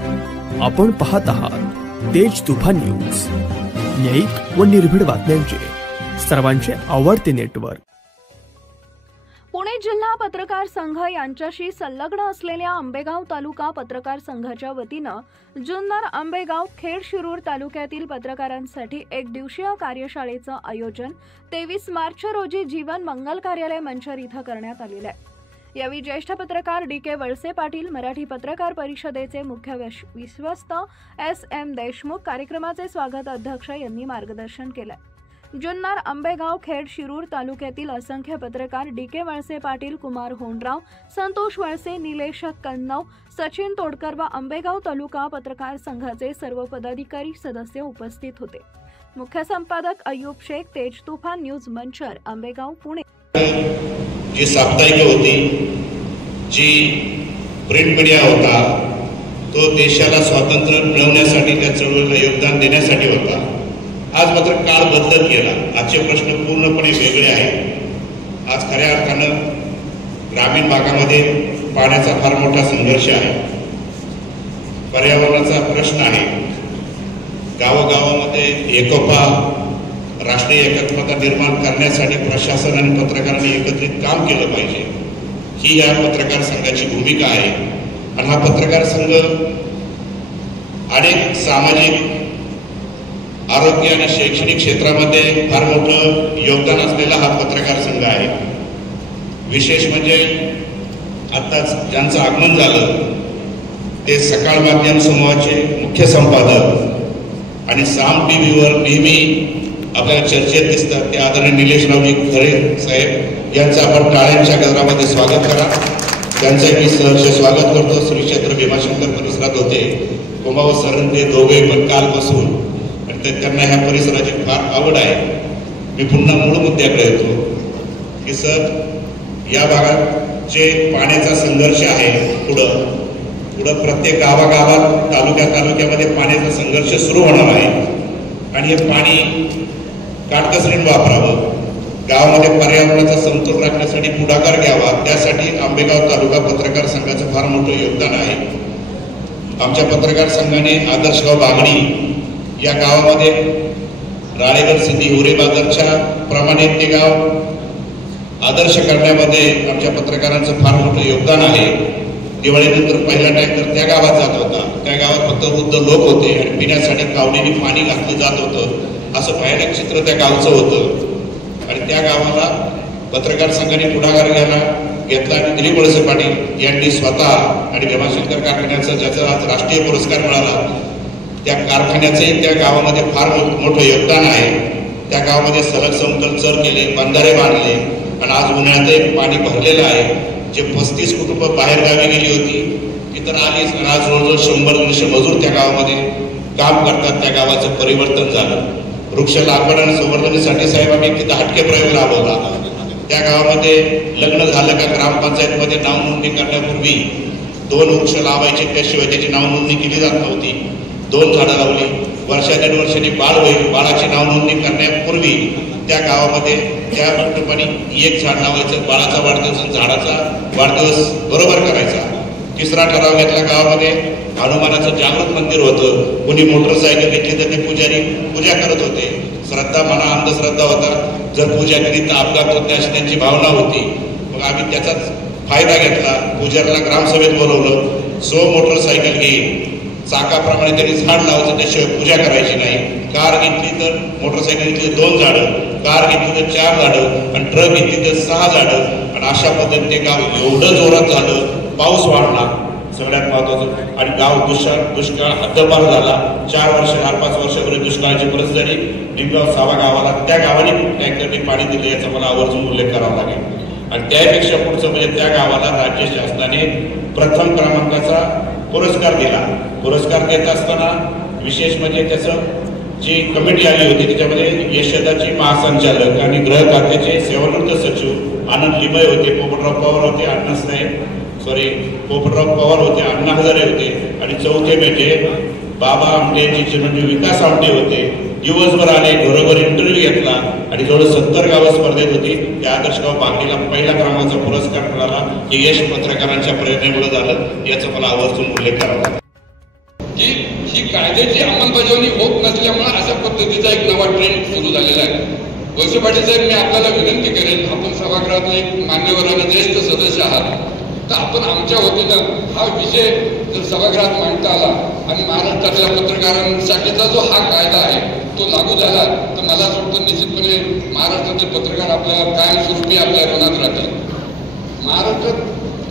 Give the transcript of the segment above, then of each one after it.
आपण पाहत आहात तेज तुफान न्यूज, न्यायिक व निर्भीड बातम्यांचे सर्वांचे आवडते नेटवर्क। पुणे जिल्हा पत्रकार संघ यांच्याशी संलग्न असलेल्या आंबेगाव तालुका पत्रकार संघाच्या वतीनं जुन्नर, आंबेगाव, खेड, शिरूर तालुक्यातील पत्रकारांसाठी एक दिवसीय कार्यशाळेचं आयोजन 23 मार्च रोजी जीवन मंगल कार्यालय मंचर इथं करण्यात आलेलं आहे। यावेळी ज्येष्ठ पत्रकार DK वळसे पाटील, मराठी पत्रकार परिषदेचे मुख्य विश्वस्त SM देशमुख, कार्यक्रमाचे स्वागत अध्यक्ष यांनी मार्गदर्शन केलं। जुन्नर, आंबेगाव, खेड, शिरूर तालुक्यातील असंख्य पत्रकार DK वळसे पाटील, कुमार होंडराव, संतोष वळसे, निलेश कन्नव, सचिन तोडकर व आंबेगाव तालुका पत्रकार संघाचे सर्व पदाधिकारी सदस्य उपस्थित होते। मुख्य संपादक अय्यूब शेख, तेज तुफान न्यूज, मंचर, आंबेगाव, पुणे। जी साप्ताहिक होती, जी प्रिंट मीडिया होता, तो देशाला स्वातंत्र्य मिळवण्यासाठी, त्या चळवळीला योगदान देण्यासाठी होता। आज मात्र काळ बदलत गेला। आजचे प्रश्न पूर्णपणे वेगळे आहेत। आज खऱ्या अर्थानं ग्रामीण भागामध्ये पाण्याचा फार मोठा संघर्ष आहे, पर्यावरणाचा प्रश्न आहे, गावोगावामध्ये एकोपा, राष्ट्रीय एकात्मता निर्माण करण्यासाठी प्रशासन आणि पत्रकारांनी एकत्रित काम केलं पाहिजे, ही या पत्रकार संघाची भूमिका आहे। आणि हा पत्रकार संघ अनेक सामाजिक, आरोग्य आणि शैक्षणिक क्षेत्रामध्ये फार मोठं योगदान असलेला हा पत्रकार संघ आहे। विशेष म्हणजे आत्ताच ज्यांचं आगमन झालं ते सकाळ माध्यम समूहाचे मुख्य संपादक आणि साम टीव्हीवर नेहमी आपल्याला चर्चेत दिसतात ते आदरणीय निलेशरावजी खरे साहेब यांचं आपण टाळ्यांच्या गजरामध्ये स्वागत करा। त्यांचं मी सहर्ष स्वागत करतो। श्री क्षेत्र भीमाशंकर परिसरात होते, कुमाव सरण ते दोघे पण कालपासून, आणि त्यांना ह्या परिसराची फार आवड आहे। मी पुन्हा मूळ मुद्द्याकडे येतो की सर, या भागात जे पाण्याचा संघर्ष आहे, पुढं प्रत्येक गावागावात, तालुक्यामध्ये पाण्याचा संघर्ष सुरू होणार आहे आणि हे पाणी काटकसरीने वापरावं, गावामध्ये पर्यावरणाचा समतोल राखण्यासाठी पुढाकार घ्यावा, त्यासाठी आंबेगाव तालुका पत्रकार संघाचं फार मोठं योगदान आहे। आमच्या पत्रकार संघाने आदर्शगाव बागडी या गावामध्ये राळेगण सिद्धी हिवरे बाजारच्या प्रमाणे ते गाव आदर्श करण्यामध्ये आमच्या पत्रकारांचं फार मोठं योगदान आहे। दिवाळीनंतर पहिला टँकर त्या गावात जात होता, त्या गावात फक्त वृद्ध लोक होते आणि पिण्यासाठी कावडीने पाणी घातलं जात होतं, असं भयानक चित्र त्या गावचं होतं। आणि त्या गावाला पत्रकार संघाने पुढाकार घेतला आणि दिलीप वळसे पाटील यांनी स्वतः आणि भीमाशंकर कारखान्याचं, ज्याचा आज राष्ट्रीय पुरस्कार मिळाला, त्या कारखान्याचे त्या गावामध्ये फार मोठं योगदान आहे। त्या गावामध्ये सलग समतल चर केले, बंधारे बांधले आणि आज उन्हाळ्यात पाणी भरलेलं आहे। जे 35 कुटुंब बाहेर गावी गेली होती ती तर आलीच, आणि आज जवळजवळ 100-150 मजूर त्या गावामध्ये काम करतात। त्या गावाचं परिवर्तन झालं। वृक्ष लागवड आणि संवर्धनेसाठी साहेब आम्ही किती हटके प्रयोग राबवला। त्या गावामध्ये लग्न झालं का ग्रामपंचायतमध्ये नाव नोंदणी करण्यापूर्वी 2 वृक्ष लावायचे, त्याशिवाय त्याची नाव नोंदणी केली जात नव्हती। 2 झाडं लावली, वर्षा-दीड वर्षांनी बाळ होईल, बाळाची नाव नोंदणी करण्यापूर्वी त्या गावामध्ये त्या कुटुंबाने 1 झाड लावायचं, बाळाचा वाढदिवस, झाडाचा वाढदिवस बरोबर करायचा। तिसरा ठराव घेतला, गावामध्ये हनुमानाचं जागृत मंदिर होतं, कोणी मोटरसायकल घेतली तर ते पुजारी पूजा करत होते। श्रद्धा म्हणा, अंधश्रद्धा होता, जर पूजा केली तर अपघात होते अशी त्यांची भावना होती। मग आम्ही त्याचाच फायदा घेतला, पुजाऱ्याला ग्रामसभेत बोलवलं, 100 मोटरसायकल घेईल, चाकाप्रमाणे त्यांनी झाड लावायचं, त्याशिवाय पूजा करायची नाही। कार घेतली तर मोटरसायकल घेतली 2 झाडं, कार घेतली तर 4 झाडं आणि ट्रक घेतली तर 6 झाडं। आणि अशा पद्धतीने गाव एवढं जोरात झालं, पाऊस वाढला सगळ्यात महत्वाचं, आणि गाव दुष्काळ हद्दपार झाला। 4-5 वर्षापूर्वी दुष्काळाची परिस्थिती झाली। निमगाव सावा गावाला त्या गावाने टँकरने पाणी दिले, याचा मला आवर्जून उल्लेख करावा लागेल। आणि त्यापेक्षा पुढचं म्हणजे त्या गावाला राज्य शासनाने प्रथम क्रमांकाचा पुरस्कार दिला। पुरस्कार देत असताना विशेष म्हणजे त्याचं जी कमिटी आली होती त्याच्यामध्ये यशदाची महासंचालक आणि गृह खात्याचे सेवानिवृत्त सचिव आनंद लिमय होते, पोपटराव पवार होते, पोपटराव पवार होते, अण्णा हजारे होते, आणि चौथे म्हणजे बाबा आमटेची म्हणजे विकास आमटे होते। दिवसभर आले, घरोघर इंटरव्ह्यू घेतला आणि जवळ 70 गावं स्पर्धेत होती। त्या आदर्शगाव बागडीला पहिला क्रमांकाचा पुरस्कार मिळाला। हे यश पत्रकारांच्या प्रयत्नामुळे झालं, याचा मला आवर्जून उल्लेख करावा। ही कायद्याची अंमलबजावणी होत नसल्यामुळे अशा पद्धतीचा एक नवा ट्रेंड सुरू झालेला आहे. वळसे पाटील साहेब, मी आपल्याला विनंती करेन, आपण सभागृहातले एक मान्यवर आणि ज्येष्ठ सदस्य आहात, तर आपण आमच्या वतीनं हा विषय जर सभागृहात मांडता आला आणि महाराष्ट्रातल्या पत्रकारांसाठीचा जो हा कायदा आहे तो लागू झाला, तर मला असं वाटतं निश्चितपणे महाराष्ट्रातील पत्रकार आपल्या कायमस्वरूपी आपल्या ऋणात राहतील.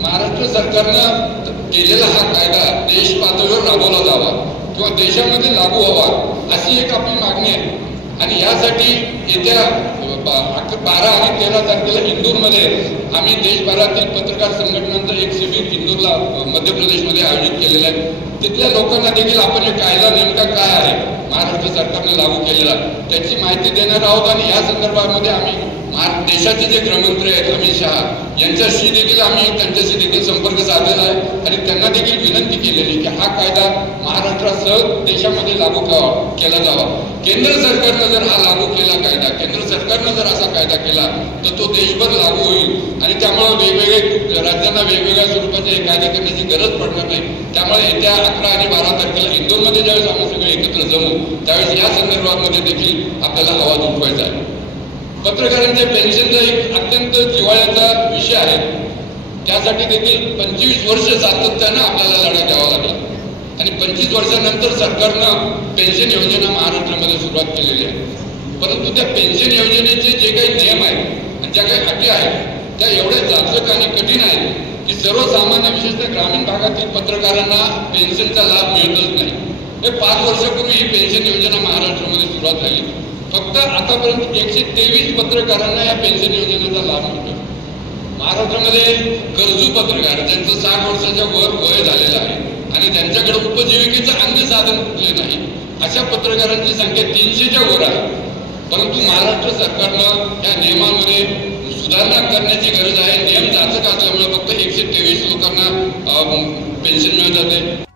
महाराष्ट्र सरकारनं केलेला हा कायदा देश पातळीवर राबवला जावा किंवा देशामध्ये लागू व्हावा अशी एक आपली मागणी आहे. आणि यासाठी येत्या 12 आणि 13 तारखेला इंदूरमध्ये आम्ही देशभरातील पत्रकार संघटनांचं एक शिबिर इंदूरला मध्य प्रदेशमध्ये आयोजित केलेलं आहे. तिथल्या लोकांना देखील आपण हे कायदा नेमका काय आहे महाराष्ट्र सरकारने लागू केलेला त्याची माहिती देणार आहोत. आणि या संदर्भामध्ये आम्ही देशाचे जे गृहमंत्री आहेत अमित शहा यांच्याशी देखील आम्ही त्यांच्याशी देखील संपर्क साधलेला आहे आणि त्यांना देखील विनंती केलेली की हा कायदा महाराष्ट्रासह देशामध्ये लागू केला जावा. केंद्र सरकारनं जर हा लागू केला कायदा, केंद्र सरकारनं जर असा कायदा केला तर तो देशभर लागू होईल आणि त्यामुळे वेगवेगळे राज्यांना वेगवेगळ्या स्वरूपाचे हे कायदे करण्याची गरज पडणार नाही. त्यामुळे येत्या 11 आणि 12 तारखेला इंदोरमध्ये ज्यावेळेस आम्ही सगळे एकत्र जमू त्यावेळेस या संदर्भामध्ये देखील आपल्याला आवाज उठवायचा आहे. पत्रकारांच्या पेन्शनचा एक अत्यंत जिव्हाळ्याचा विषय आहे. त्यासाठी देखील 25 वर्ष सातत्यानं आपल्याला लढा द्यावा लागला आणि 25 वर्षानंतर सरकारनं पेन्शन योजना महाराष्ट्रामध्ये सुरुवात केलेली आहे. परंतु त्या पेन्शन योजनेचे जे काही नियम आहेत आणि ज्या काही अटी आहेत त्या एवढ्या जाचक आणि कठीण आहेत की सर्वसामान्य विशेषतः ग्रामीण भागातील पत्रकारांना पेन्शनचा लाभ मिळतच नाही. हे 5 वर्षापूर्वी ही पेन्शन योजना महाराष्ट्रामध्ये सुरुवात झाली. फक्त आतापर्यंत 123 पत्रकारांना या पेन्शन योजनेचा लाभ मिळतो. महाराष्ट्रामध्ये गरजू पत्रकार ज्यांचं 60 वर्षाच्या वर वय झालेलं आहे आणि त्यांच्याकडे उपजीविकेचं अन्य साधन कुठले नाही अशा पत्रकारांची संख्या 300च्या वर आहे. परंतु महाराष्ट्र सरकारनं या नियमांमध्ये सुधारणा करण्याची गरज आहे. नियम जाचक असल्यामुळे फक्त 123 लोकांना पेन्शन मिळत जाते.